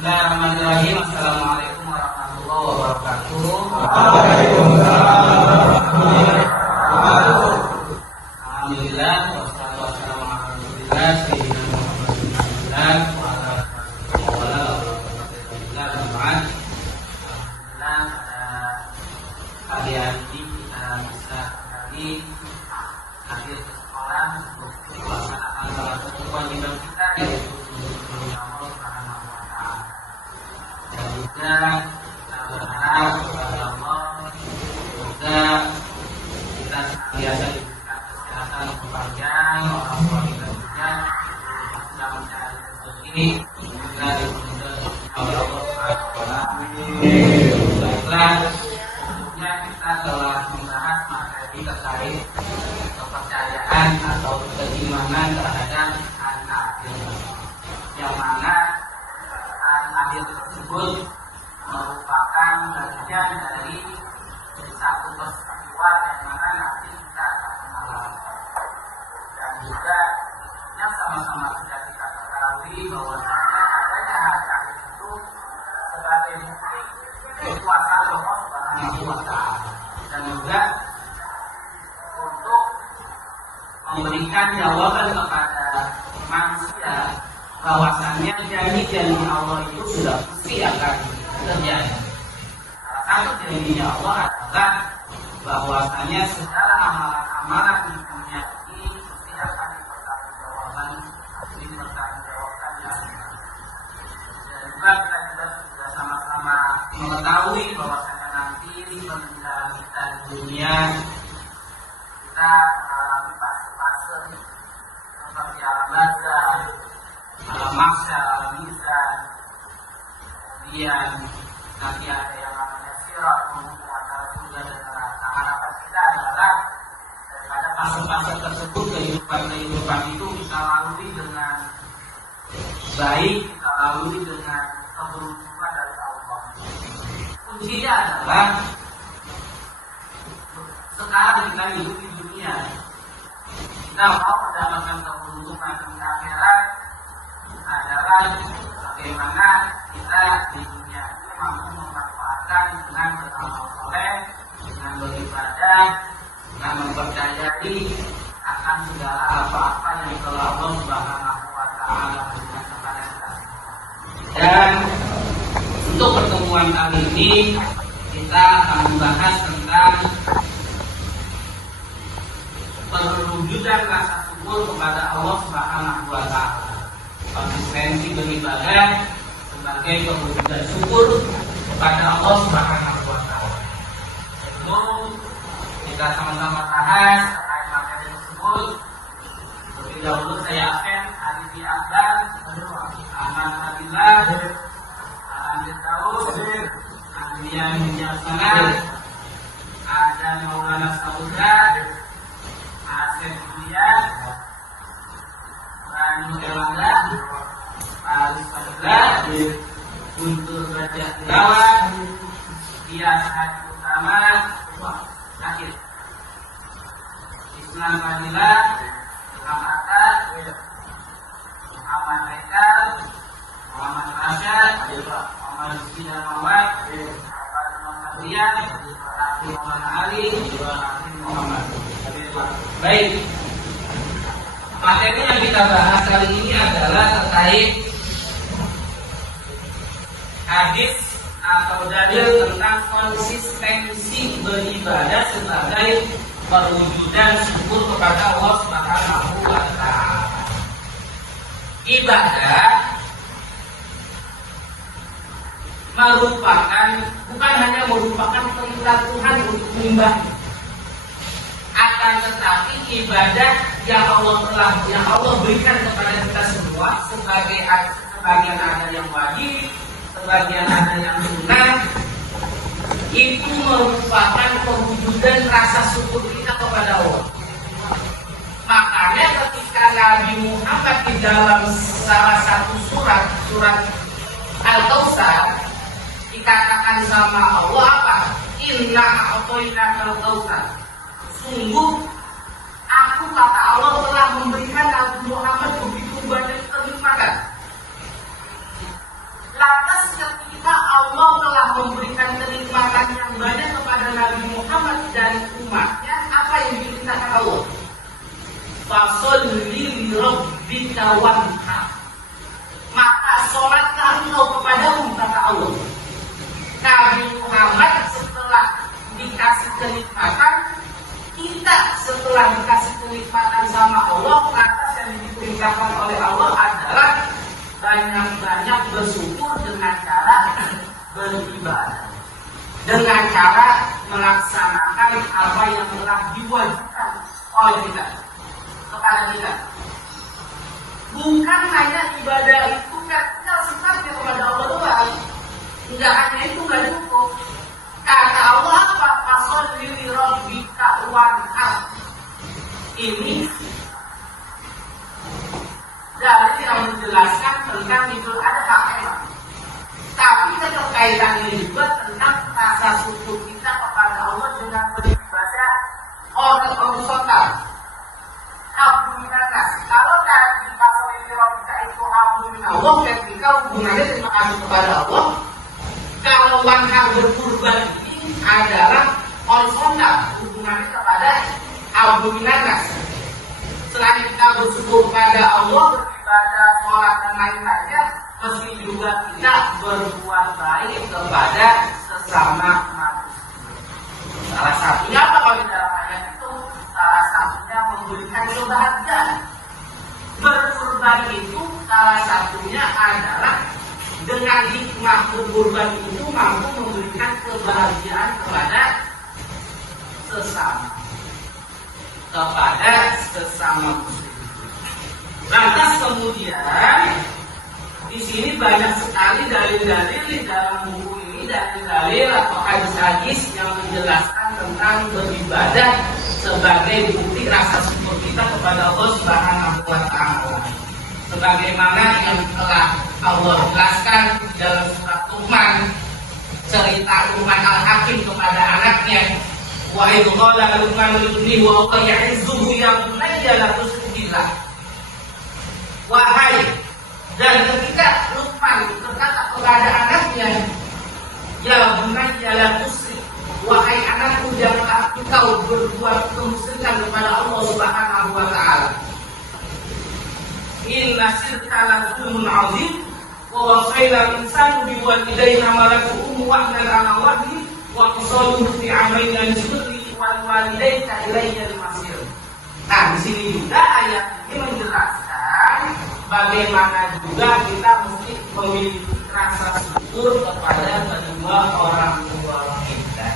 Bismillahirrahmanirrahim. Assalamualaikum warahmatullahi wabarakatuh. Alhamdulillah, wassalatu wassalamu ala Rasulillah sayyidina Muhammad wa ala alihi wa sahbihi. Alhamdulillah, pada hari ini kita bisa kembali hadir ke sekolah untuk melaksanakan salah satu kewajiban kita, yaitu dan juga kita berharap kepada Allah semoga kita senantiasa diberikan kesehatan yang panjang, orang tua kita juga sedang mencari rezeki juga dimudah oleh Allah SWT. Baiklah, sebelumnya kita telah membahas materi terkait kepercayaan atau keimanan terhadap anak, yang mana adil tersebut merupakan bagian dari satu peristiwa yang mana nanti kita akan mengalami, dan juga yang sama-sama sudah kita ketahui bahwasanya adanya hak adil itu sebagai bukti kekuasaan Allah Subhanahu wa Ta'ala, dan juga untuk memberikan jawaban kepada manusia bahwasannya janji-janji Allah itu sudah pasti akan terjadi. Salah satu janjinya Allah adalah bahwasannya segala amalan-amalan di dunia ini pasti akan dipertanggungjawabkan. Dan juga kita sudah sama-sama mengetahui bahwasannya nanti di peninggalan kita di dunia kita mengalami fase-fase seperti alam barzah, alam mahsyar, alam mizan, kemudian nanti ada yang namanya sirat, mengukur antara surga dan neraka. Harapan kita adalah daripada fase-fase tersebut kehidupan itu kita lalui dengan baik, kita lalui dengan keberuntungan dari Allah. Kuncinya adalah sekarang kita hidup di dunia, kita mau mendapatkan keberuntungan di akhirat adalah bagaimana kita di dunia ini mampu memanfaatkan dengan beramal soleh, dengan beribadah, dengan mempercayai akan segala apa-apa yang telah Allah Subhanahu wa Ta'ala berikan kepada kita. Dan untuk pertemuan kali ini kita akan membahas tentang perwujudan rasa syukur kepada Allah Subhanahu wa Ta'ala. Konsistensi beribadah sebagai perwujudan syukur kepada Allah Subhanahu wa Ta'ala. Sebelum kita sama-sama bahas terkait materi tersebut, terlebih dahulu saya absen Arifi Akbar, Ahmad Fadilah, Alamir Daud, Andrian Wijaksana, ada Maulana Saudra, Asep Julia, Rani Elangga, Aris Padela, Guntur Gajah Tirawan, Dias Haji Utama, Akhir Islam Fadila, Ilham Atta, Muhammad Haikal, Muhammad Rasyad, Muhammad Rizky Darmawan, Muhammad Sabrian, Muhammad Ali, Muhammad. Baik, materi yang kita bahas kali ini adalah terkait hadis atau dalil tentang konsistensi beribadah sebagai perwujudan syukur kepada Allah Subhanahu wa Ta'ala. Ibadah bukan hanya merupakan perintah Tuhan untuk menyembah, akan tetapi ibadah yang Allah berikan kepada kita semua sebagian ada yang wajib, sebagian ada yang sunnah, itu merupakan perwujudan rasa syukur kita kepada Allah. Makanya ketika Nabi Muhammad di dalam salah satu surat Al-Kautsar dikatakan sama Allah apa? Inna a'tainakal kautsar. Sungguh aku, kata Allah, telah memberikan Nabi Muhammad begitu banyak kenikmatan. Lantas kenikmatan yang banyak kepada Nabi Muhammad dan umatnya, apa yang diperintahkan Allah? Fasholli li rabbika wanhar. Maka sholatlah engkau kepadamu, kata Allah. Nabi Muhammad setelah dikasih kenikmatan, kita setelah dikasih kenikmatan sama Allah, lantas yang diperintahkan oleh Allah adalah banyak-banyak bersyukur dengan cara beribadah, dengan cara melaksanakan apa yang telah diwajibkan oleh kita kepada kita. Bukan hanya ibadah itu kan sifatnya kepada Allah doang. Enggak hanya itu, enggak cukup. Kata Allah apa? Fasholli li rabbika wanhar. Ini dari yang menjelaskan tentang Idul Adha memang. Tapi keterkaitan ini juga tentang rasa syukur kita kepada Allah dengan beribadah orang sholat. Alhamdulillah. Kalau tadi Fasholli li rabbika itu alhamdulillah, ketika hubungannya terima kasih kepada Allah. Kalau wanhar berkurban ini adalah sholat, hubungannya kepada alhamdulillah. Selain kita bersyukur kepada Allah, beribadah, sholat dan lain-lainnya, mesti juga kita berbuat baik kepada sesama manusia. Salah satunya apa kalau di dalam ayat itu? Salah satunya memberikan kebahagiaan. Berkurban itu salah satunya adalah dengan hikmah berkurban itu mampu memberikan kebahagiaan kepada sesama muslim. Lantas kemudian di sini banyak sekali dalil-dalil di dalam buku ini, dalil-dalil atau hadis-hadis yang menjelaskan tentang beribadah sebagai bukti rasa syukur kita kepada Allah Subhanahu wa Ta'ala. Sebagaimana yang telah Allah jelaskan dalam surat Luqman, cerita Luqman al-Hakim kepada anaknya, wa idh qala Luqman libnihi wa huwa ya'izuhu ya bunayya la tusyrik billah. Wahai, dan ketika Luqman berkata kepada anaknya, ya bunayya la tusyrik, wahai anakku, janganlah engkau berbuat kemusyrikan kepada Allah Subhanahu wa Ta'ala. Inna syirka la zulmun 'adzim wa wasaina al-insanu biwalidayhi hamalatu ummuhu wahnan 'ala wahni wa fisaluhu fi 'amayn an yashkurli wal walidayka ilayya al-masir. Nah, di sini juga ayat ini menjelaskan bagaimana juga kita mesti memiliki rasa syukur kepada kedua orang tua kita.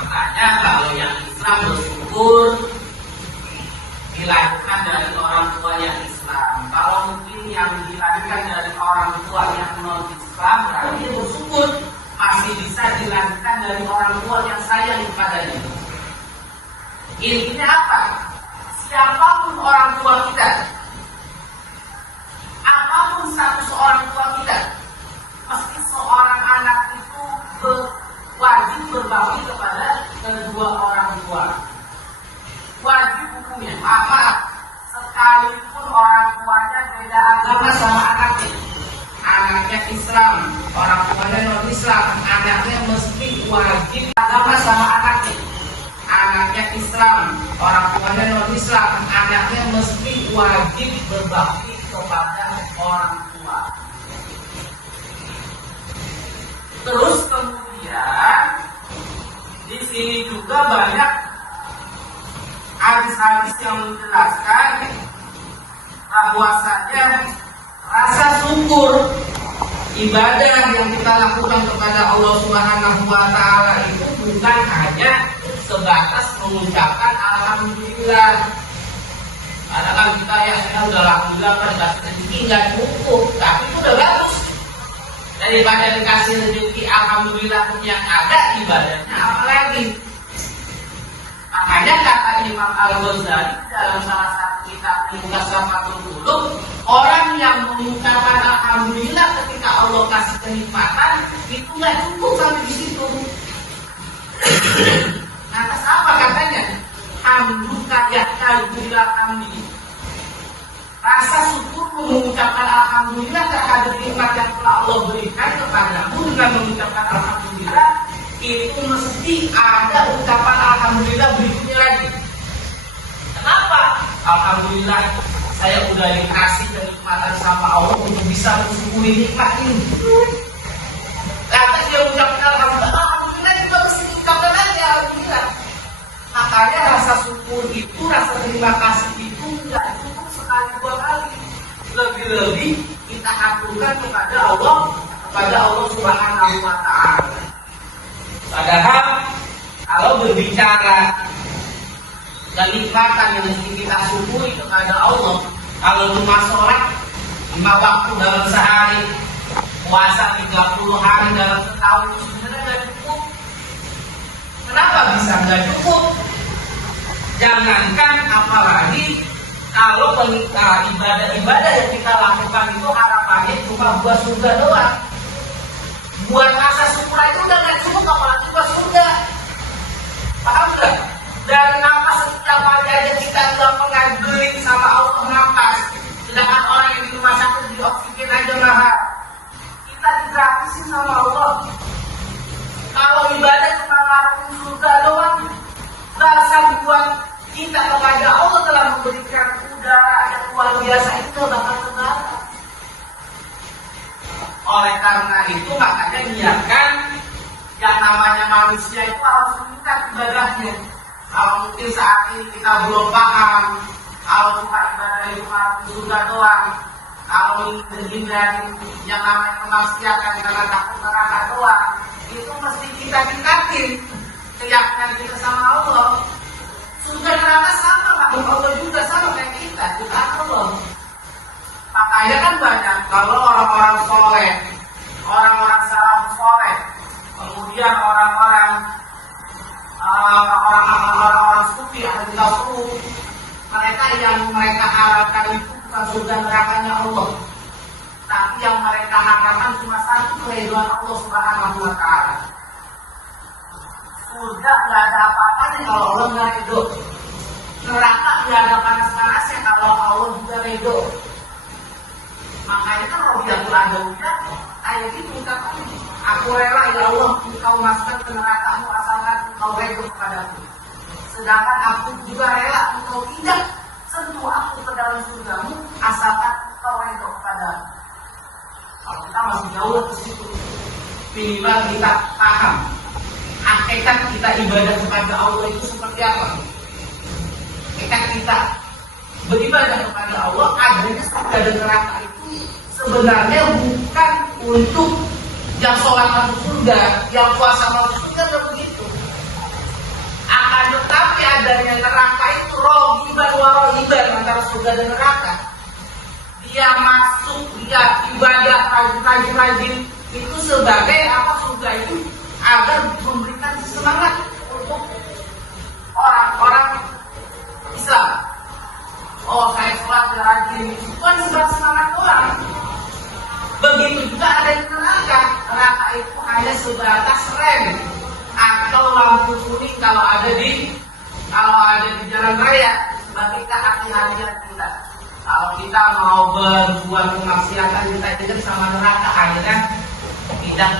Makanya kalau yang Islam bersyukur dilahirkan dari orang tua yang Islam. Kalau mungkin yang dilahirkan dari orang tua yang non Islam, berarti dia bersyukur masih bisa dilahirkan dari orang tua yang sayang kepadanya. Intinya apa? Siapapun orang tua kita, apapun status orang tua kita, meski seorang anak itu wajib berbakti kepada kedua orang tua. Wajib hukumnya, maaf, sekalipun orang tuanya beda agama sama anaknya. Anaknya Islam, orang tuanya non Islam, anaknya mesti wajib agama sama anaknya. Anaknya Islam, orang tuanya non Islam, anaknya mesti wajib berbakti kepada orang tua. Terus kemudian di sini juga banyak hadis-hadis yang menjelaskan bahwasanya rasa syukur ibadah yang kita lakukan kepada Allah Subhanahu wa Ta'ala itu bukan hanya sebatas mengucapkan alhamdulillah. Karena kan kita ya udah alhamdulillah kan dikasih rezeki nggak cukup, tapi itu udah bagus. Daripada dikasih rezeki alhamdulillah yang ada, ibadahnya apalagi. Makanya kata Imam Al-Ghazali dalam salah satu kitab Muqaddamatul Qulub, orang yang mengucapkan alhamdulillah ketika Allah kasih kenikmatan itu nggak cukup sampai di situ. Lantas apa katanya? Hamduka yahtalbillah hamdi. Rasa syukur mengucapkan alhamdulillah terhadap nikmat yang telah Allah berikan kepadamu dengan mengucapkan alhamdulillah itu mesti ada ucapan alhamdulillah berikutnya lagi. Kenapa? Alhamdulillah saya udah dikasih kenikmatan sama Allah untuk bisa mensyukuri nikmat ini. Lantas dia ucapkan alhamdulillah juga mesti ucapkan lagi alhamdulillah. Makanya rasa syukur itu, rasa terima kasih itu tidak cukup sekali dua kali. Lebih-lebih kita aturkan kepada Allah Subhanahu wa Ta'ala. Padahal kalau berbicara kenikmatan yang mesti kita syukuri kepada Allah, kalau cuma sholat 5 waktu dalam sehari, puasa 30 hari dalam setahun, sebenarnya nggak cukup. Kenapa bisa nggak cukup? Jangankan apalagi kalau ibadah-ibadah yang kita lakukan itu harapannya cuma buat surga doang. Buat rasa syukur itu udah nggak cukup, apalagi buat surga. Paham nggak? Dari nafas setiap pagi aja kita udah mengajuin sama Allah nafas. Sedangkan orang yang di rumah sakit di oksigen aja mahal. Kita digratisin sama Allah. Kalau ibadah cuma ngelakuin surga doang, rasa buat kita kepada Allah telah memberikan udara yang luar biasa itu bakal terbatas. Oleh karena itu makanya niatkan yang namanya manusia itu harus meningkat ibadahnya. Kalau mungkin saat ini kita belum paham, kalau cuma ibadah itu harus surga doang, kalau menghindari yang namanya kemaksiatan karena takut neraka doang, itu mesti kita tingkatin keyakinan kita sama Allah. Surga neraka sama, makhluk Allah juga sama kayak kita Allah. Makanya kan banyak kalau orang-orang soleh, orang-orang salafus soleh, kemudian orang-orang sufi ahli tasawuf, mereka yang mereka harapkan itu bukan surga nerakanya Allah, tapi yang mereka harapkan cuma satu, keridhaan Allah Subhanahu wa Ta'ala. Surga nggak ada apa-apanya kalau Allah nggak ridho. Neraka nggak ada panas-panasnya kalau Allah juga ridho. Makanya kan Robiatul Adawiyah ayat itu ucapannya, aku rela ya Allah engkau masukkan ke nerakamu asalkan engkau ridho kepadaku. Sedangkan aku juga rela engkau tidak sentuh aku ke dalam surgamu asalkan engkau ridho kepadaku. Kalau kita masih jauh ke situ, minimal kita paham hakikat kita ibadah kepada Allah itu seperti apa. Hakikat kita beribadah kepada Allah adanya surga dan neraka itu sebenarnya bukan untuk yang sholat masuk surga, yang puasa masuk surga, dan begitu. Akan tetapi adanya neraka itu rohiban warohiban antara surga dan neraka. Dia masuk, dia ibadah rajin-rajin itu sebagai apa, surga itu agar memberikan semangat untuk orang-orang Islam. Oh, saya sholat rajin, bukan sebab semangat orang. Begitu juga ada di neraka. Neraka itu hanya sebatas rem atau lampu kuning kalau ada di jalan raya sebagai kehati-hatian kita. Kalau kita mau berbuat kemaksiatan, kita tidak sama neraka, akhirnya tidak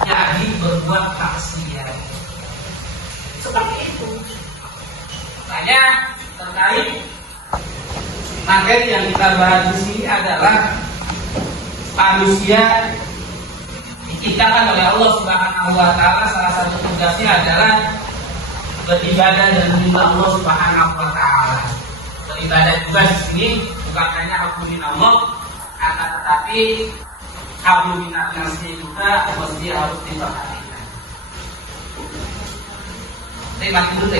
jadi berbuat maksiat. Seperti itu. Makanya terkait materi yang kita bahas di sini adalah manusia diciptakan oleh Allah Subhanahu wa Ta'ala, salah satu tugasnya adalah beribadah dan menyembah Allah Subhanahu wa Ta'ala. Beribadah juga di sini bukan hanya hablum Allah, akan tetapi hablum minasnya juga mesti harus diperhatikan. Terima kasih.